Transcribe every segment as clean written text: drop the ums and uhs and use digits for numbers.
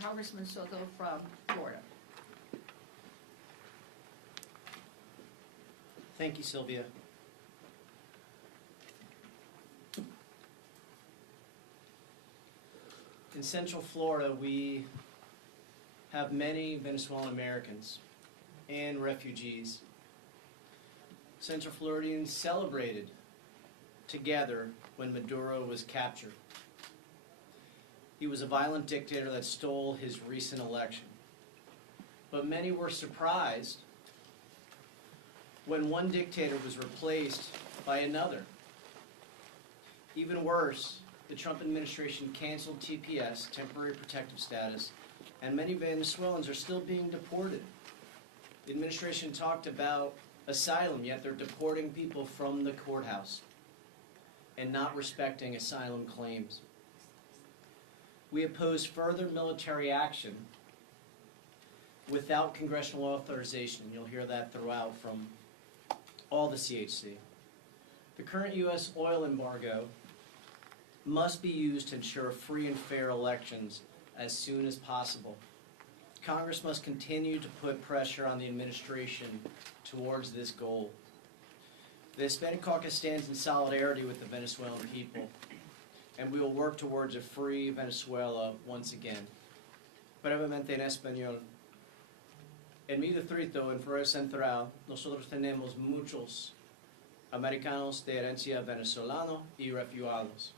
Congressman Soto from Florida. Thank you, Sylvia. In Central Florida, we have many Venezuelan Americans and refugees. Central Floridians celebrated together when Maduro was captured. He was a violent dictator that stole his recent election. But many were surprised when one dictator was replaced by another. Even worse, the Trump administration canceled TPS, temporary protective status, and many Venezuelans are still being deported. The administration talked about asylum, yet they're deporting people from the courthouse and not respecting asylum claims. We oppose further military action without congressional authorization. You'll hear that throughout from all the CHC. The current U.S. oil embargo must be used to ensure free and fair elections as soon as possible. Congress must continue to put pressure on the administration towards this goal. The Hispanic Caucus stands in solidarity with the Venezuelan people, and we will work towards a free Venezuela once again. Brevemente en español. En mi distrito, en Florida Central, nosotros tenemos muchos americanos de herencia venezolana y refugiados.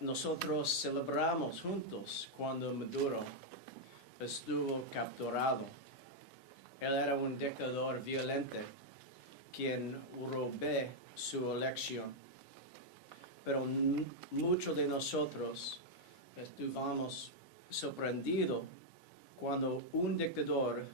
Nosotros celebramos juntos cuando Maduro estuvo capturado. Él era un dictador violento quien robó su elección. Pero muchos de nosotros estuvimos sorprendidos cuando un dictador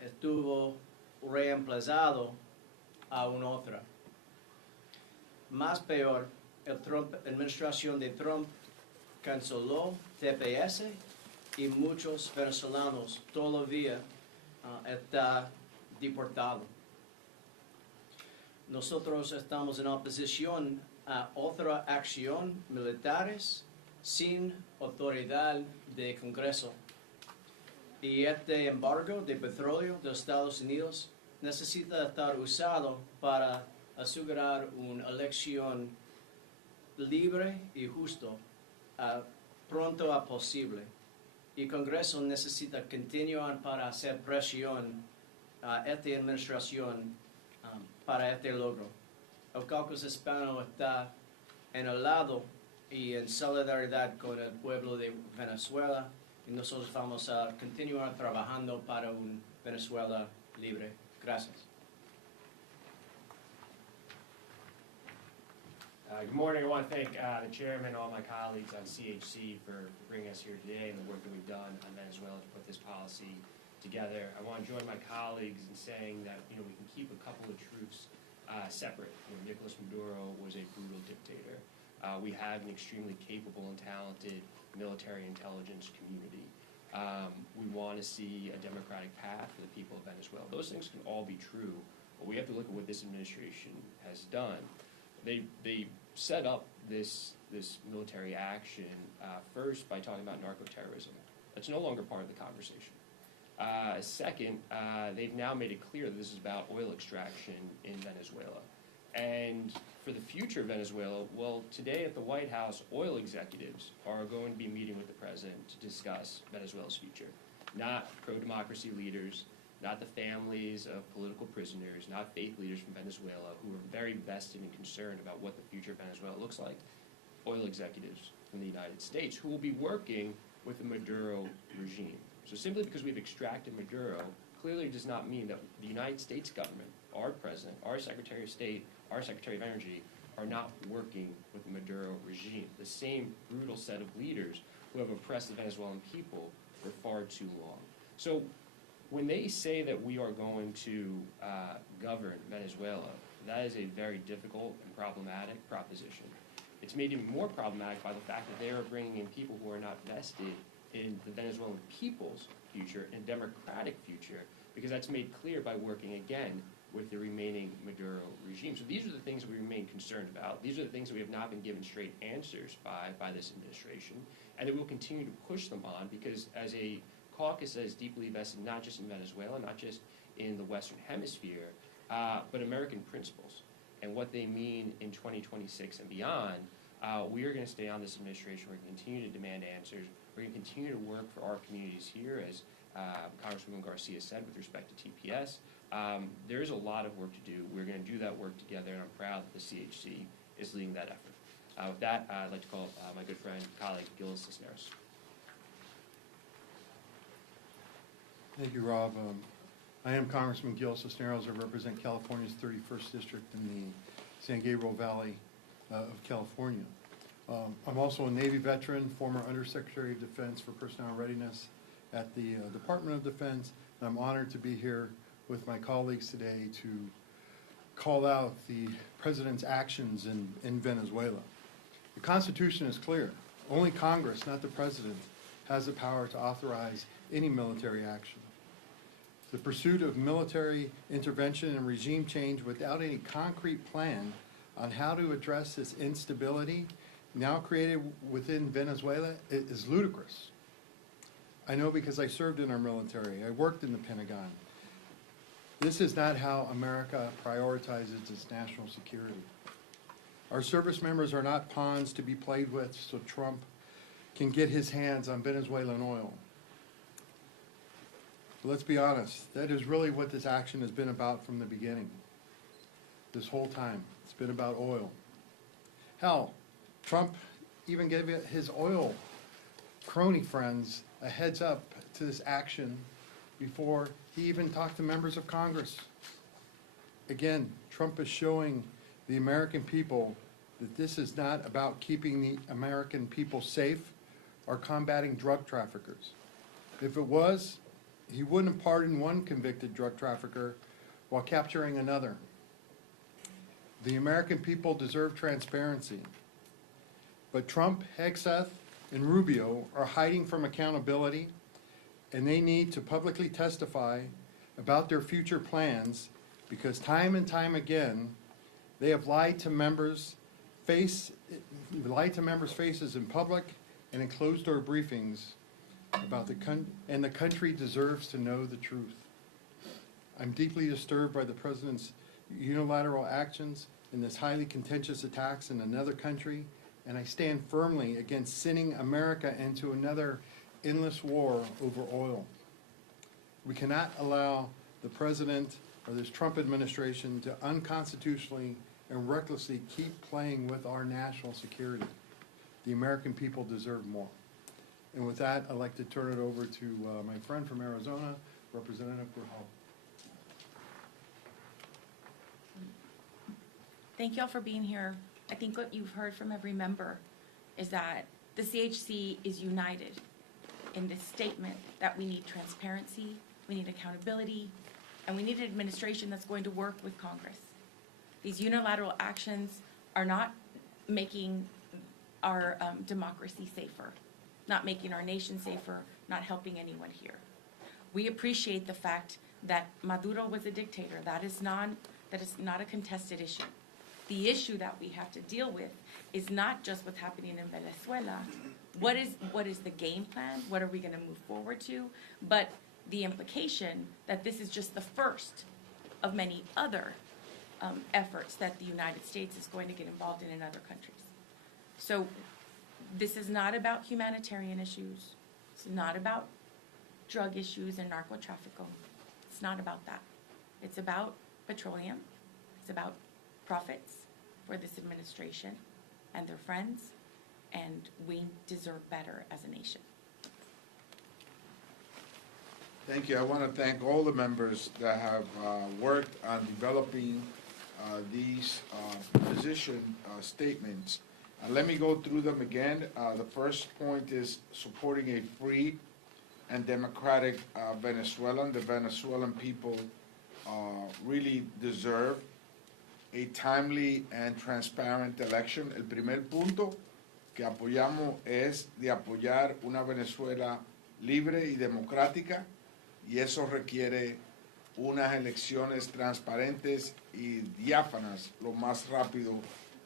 estuvo reemplazado a un otro. Más peor, la administración de Trump canceló TPS y muchos venezolanos todavía están deportados. Nosotros estamos en oposición a otra acción militares sin autoridad de Congreso. Y este embargo de petróleo de Estados Unidos necesita estar usado para asegurar una elección libre y justo pronto a posible. Y el Congreso necesita continuar para hacer presión a esta administración para este logro. El caucus hispano está en el lado y en solidaridad con el pueblo de Venezuela, y nosotros vamos a continuar trabajando para un Venezuela libre. Gracias. Good morning. I want to thank the chairman and all my colleagues on CHC for bringing us here today and the work that we've done on Venezuela to put this policy together. I want to join my colleagues in saying that we can keep a couple of truths separate. Nicolas Maduro was a brutal dictator. We have an extremely capable and talented military intelligence community. We want to see a democratic path for the people of Venezuela. Those things can all be true, but we have to look at what this administration has done. They set up this military action first by talking about narco-terrorism. That's no longer part of the conversation. Second, they've now made it clear that this is about oil extraction in Venezuela. And for the future of Venezuela, well, today at the White House, oil executives are going to be meeting with the president to discuss Venezuela's future. Not pro-democracy leaders, not the families of political prisoners, not faith leaders from Venezuela who are very vested and concerned about what the future of Venezuela looks like. Oil executives from the United States who will be working with the Maduro regime. So simply because we've extracted Maduro clearly does not mean that the United States government, our president, our Secretary of State, our Secretary of Energy are not working with the Maduro regime. The same brutal set of leaders who have oppressed the Venezuelan people for far too long. So when they say that we are going to govern Venezuela, that is a very difficult and problematic proposition. It's made even more problematic by the fact that they are bringing in people who are not vested in the Venezuelan people's future and democratic future, because that's made clear by working again with the remaining Maduro regime. So these are the things that we remain concerned about. These are the things that we have not been given straight answers by this administration, and that we'll continue to push them on, because as a caucus that is deeply vested not just in Venezuela, not just in the Western Hemisphere, but American principles and what they mean in 2026 and beyond, we are going to stay on this administration. We're going to continue to demand answers. We're going to continue to work for our communities here, as Congresswoman Garcia said, with respect to TPS. There is a lot of work to do. We're going to do that work together, and I'm proud that the CHC is leading that effort. With that, I'd like to call my good friend, colleague, Gil Cisneros. Thank you, Rob. I am Congressman Gil Cisneros. I represent California's 31st District in the San Gabriel Valley of California. I'm also a Navy veteran, former Undersecretary of Defense for Personnel Readiness at the Department of Defense. And I'm honored to be here with my colleagues today to call out the President's actions in Venezuela. The Constitution is clear. Only Congress, not the President, has the power to authorize any military action. The pursuit of military intervention and regime change without any concrete plan on how to address this instability now created within Venezuela is ludicrous. I know because I served in our military. I worked in the Pentagon. This is not how America prioritizes its national security. Our service members are not pawns to be played with so Trump can get his hands on Venezuelan oil. But let's be honest, that is really what this action has been about from the beginning. This whole time, it's been about oil. Hell, Trump even gave his oil crony friends a heads up to this action before he even talked to members of Congress. Again, Trump is showing the American people that this is not about keeping the American people safe or combating drug traffickers. If it was, he wouldn't have pardoned one convicted drug trafficker while capturing another. The American people deserve transparency. But Trump, Hegseth, and Rubio are hiding from accountability, and they need to publicly testify about their future plans, because time and time again, they have lied to members' faces in public and in closed-door briefings about and the country deserves to know the truth. I'm deeply disturbed by the President's unilateral actions in this highly contentious attacks in another country, and I stand firmly against sending America into another endless war over oil. We cannot allow the President or this Trump administration to unconstitutionally and recklessly keep playing with our national security. The American people deserve more. And with that, I'd like to turn it over to my friend from Arizona, Representative Grajal. Thank you all for being here. I think what you've heard from every member is that the CHC is united in this statement that we need transparency, we need accountability, and we need an administration that's going to work with Congress. These unilateral actions are not making our democracy safer, not making our nation safer, not helping anyone here. We appreciate the fact that Maduro was a dictator. That is not a contested issue. The issue that we have to deal with is not just what's happening in Venezuela. What is the game plan? What are we going to move forward to? But the implication that this is just the first of many other efforts that the United States is going to get involved in other countries. So this is not about humanitarian issues. It's not about drug issues and narco-trafficking. It's not about that. It's about petroleum. It's about profits for this administration and their friends, and we deserve better as a nation. Thank you. I want to thank all the members that have worked on developing these position statements. Let me go through them again. The first point is supporting a free and democratic Venezuela. The Venezuelan people really deserve a timely and transparent election. El primer punto que apoyamos es de apoyar una Venezuela libre y democrática, y eso requiere unas elecciones transparentes y diáfanas lo más rápido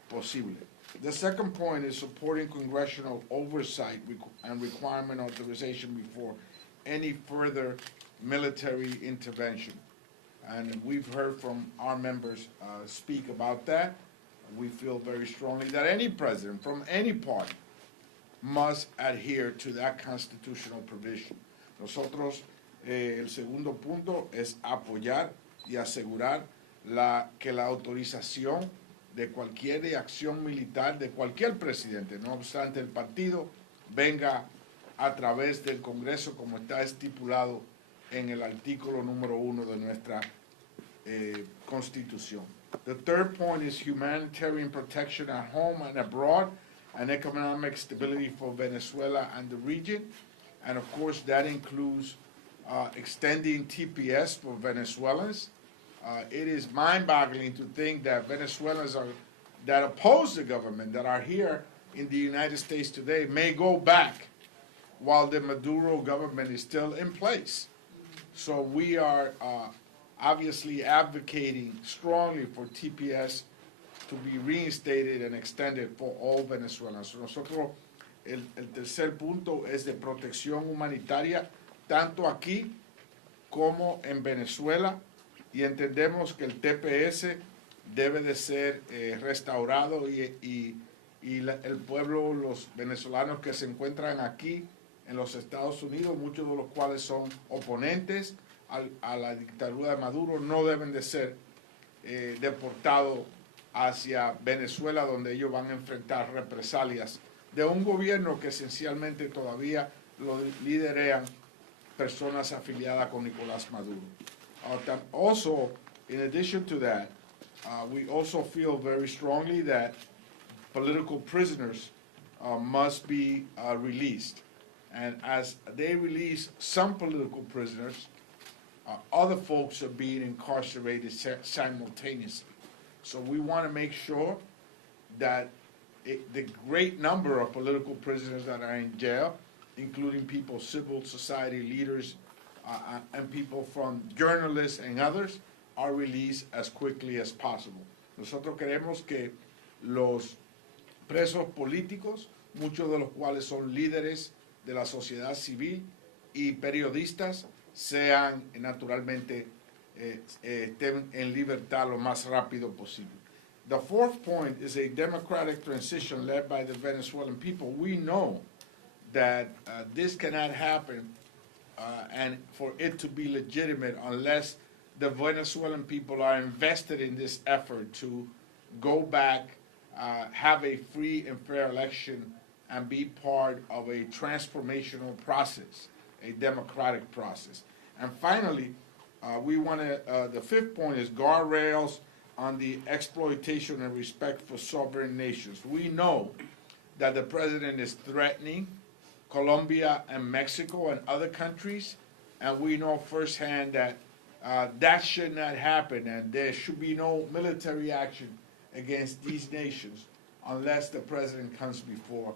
posible. The second point is supporting congressional oversight and requirement authorization before any further military intervention. And we've heard from our members speak about that. We feel very strongly that any president from any party must adhere to that constitutional provision. Nosotros, el segundo punto es apoyar y asegurar que la autorización de cualquier acción militar de cualquier presidente, no obstante el partido, venga a través del Congreso como está estipulado en el artículo número 1 de nuestra Constitución. The third point is humanitarian protection at home and abroad and economic stability for Venezuela and the region. And of course, that includes extending TPS for Venezuelans. It is mind-boggling to think that Venezuelans that oppose the government, that are here in the United States today, may go back while the Maduro government is still in place. So we are obviously advocating strongly for TPS to be reinstated and extended for all Venezuelans. Nosotros, el tercer punto es de protección humanitaria, tanto aquí como en Venezuela, y entendemos que el TPS debe de ser restaurado y el pueblo, los venezolanos que se encuentran aquí en los Estados Unidos, muchos de los cuales son oponentes a la dictadura de Maduro, no deben de ser deportados hacia Venezuela, donde ellos van a enfrentar represalias de un gobierno que esencialmente todavía lo liderean personas afiliadas con Nicolás Maduro. Also, in addition to that, we also feel very strongly that political prisoners must be released. And as they release some political prisoners, other folks are being incarcerated simultaneously. So we want to make sure that the great number of political prisoners that are in jail, including people, civil society leaders, and people from journalists and others, are released as quickly as possible. Nosotros queremos que los presos políticos, muchos de los cuales son líderes de la sociedad civil y periodistas, sean naturalmente estén en libertad lo más rápido posible. The fourth point is a democratic transition led by the Venezuelan people. We know that this cannot happen and for it to be legitimate unless the Venezuelan people are invested in this effort to go back, have a free and fair election, and be part of a transformational process, a democratic process. And finally, we want to, the fifth point is guardrails on the exploitation and respect for sovereign nations. We know that the president is threatening Colombia and Mexico and other countries, and we know firsthand that that should not happen, and there should be no military action against these nations unless the president comes before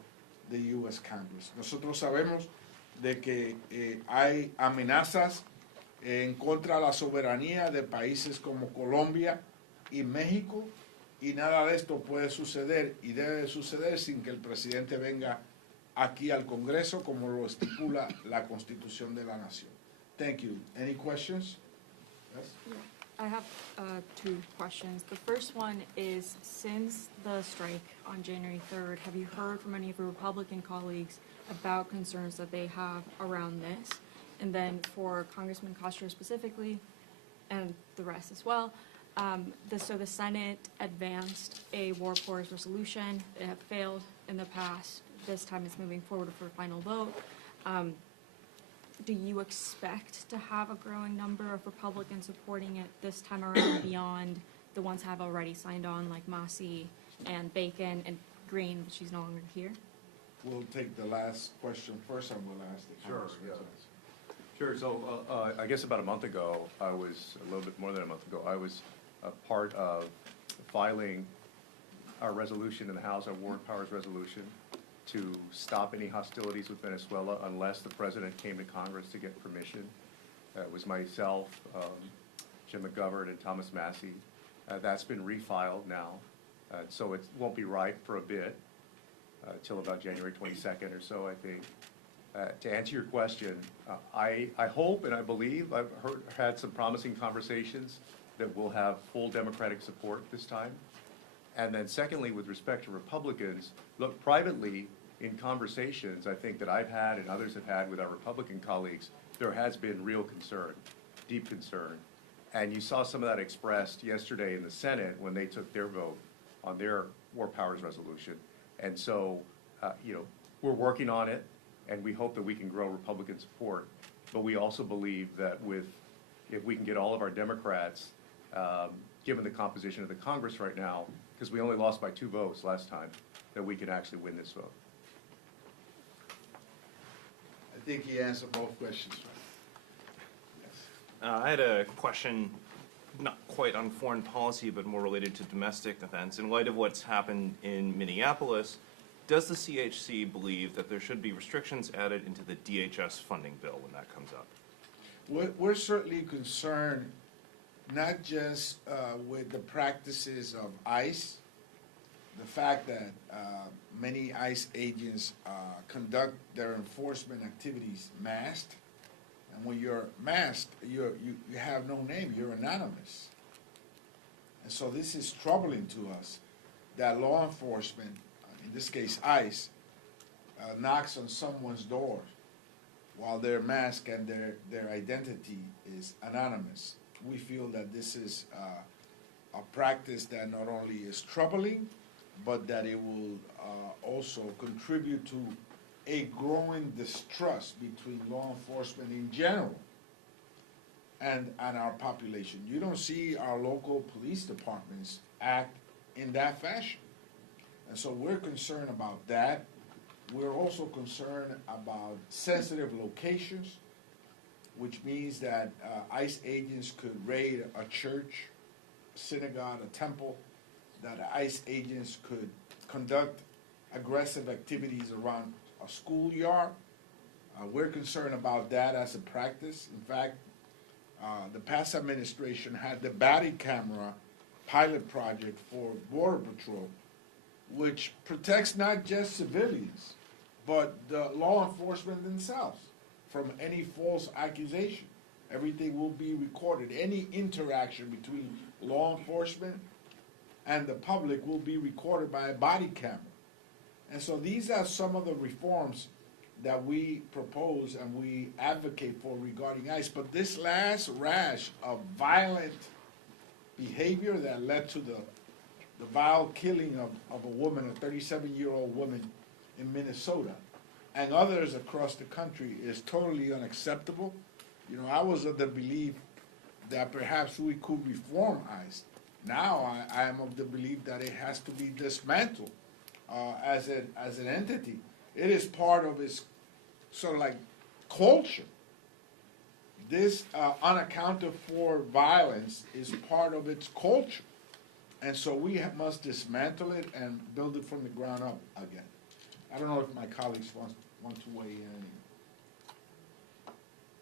the U.S. Congress. Nosotros sabemos de que hay amenazas en contra de la soberanía de países como Colombia y México, y nada de esto puede suceder y debe de suceder sin que el presidente venga aquí al Congreso como lo estipula la Constitución de la Nación. Thank you. Any questions? Yes? I have two questions. The first one is, since the strike on January 3rd, have you heard from any of your Republican colleagues about concerns that they have around this? And then for Congressman Castro specifically, and the rest as well, so the Senate advanced a war powers resolution. It had failed in the past. This time it's moving forward for a final vote. Do you expect to have a growing number of Republicans supporting it this time around beyond the ones who have already signed on, like Massey and Bacon and Green, but she's no longer here? We'll take the last question first, and we'll ask the Sure, Congressman. yeah. Sure, so I guess about a month ago, a little bit more than a month ago, I was a part of filing our resolution in the House, our War Powers Resolution, to stop any hostilities with Venezuela unless the president came to Congress to get permission. It was myself, Tim McGovern and Thomas Massey. That's been refiled now, so it won't be ripe for a bit till about January 22nd or so, I think. To answer your question, I hope and I believe I've had some promising conversations that will have full Democratic support this time. And then secondly, with respect to Republicans, look, privately in conversations I think that I've had and others have had with our Republican colleagues, there has been real concern, deep concern. And you saw some of that expressed yesterday in the Senate when they took their vote on their War Powers resolution. And so, we're working on it, and we hope that we can grow Republican support. But we also believe that if we can get all of our Democrats, given the composition of the Congress right now, because we only lost by 2 votes last time, that we can actually win this vote. I think he answered both questions, right? I had a question, not quite on foreign policy, but more related to domestic defense. In light of what's happened in Minneapolis, does the CHC believe that there should be restrictions added into the DHS funding bill when that comes up? We're certainly concerned, not just with the practices of ICE, the fact that many ICE agents conduct their enforcement activities masked. And when you're masked, you have no name, you're anonymous. And so this is troubling to us, that law enforcement, in this case ICE, knocks on someone's door while they're masked and their identity is anonymous. We feel that this is a practice that not only is troubling, but that it will also contribute to a growing distrust between law enforcement in general and our population. You don't see our local police departments act in that fashion. And so we're concerned about that. We're also concerned about sensitive locations, which means that ICE agents could raid a church, a synagogue, a temple, that ICE agents could conduct aggressive activities around a schoolyard. We're concerned about that as a practice. In fact, the past administration had the body camera pilot project for Border Patrol, which protects not just civilians, but the law enforcement themselves from any false accusation. Everything will be recorded. Any interaction between law enforcement and the public will be recorded by a body camera. And so these are some of the reforms that we propose and we advocate for regarding ICE. But this last rash of violent behavior that led to the vile killing of a woman, a 37-year-old woman in Minnesota, and others across the country is totally unacceptable. I was of the belief that perhaps we could reform ICE. Now I am of the belief that it has to be dismantled as an entity. It is part of its sort of like culture. This unaccounted for violence is part of its culture. And so we must dismantle it and build it from the ground up again. I don't know if my colleagues want to weigh in.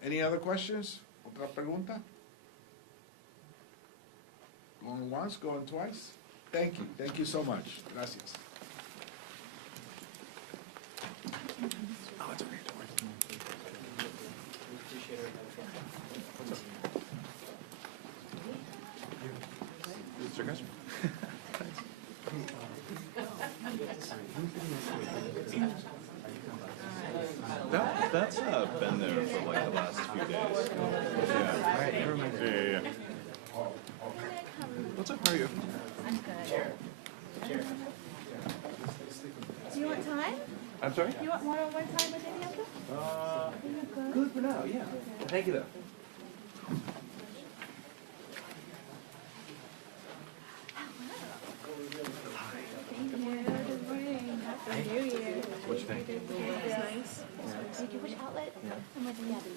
Any other questions? Otra pregunta? Going once, going twice? Thank you. Thank you so much. Gracias. Oh, it's okay, don't worry. Mr. Gessner. That's been there for like the last few days. Yeah. What's up? How are you? I'm good. Do you want time? I'm sorry? You want one-on-one time with any of them? Good for now, yeah. Thank you, though. Thank you. Good morning. Happy New Year. What'd you think? Nice. Did you which outlet? I'm with Gabby.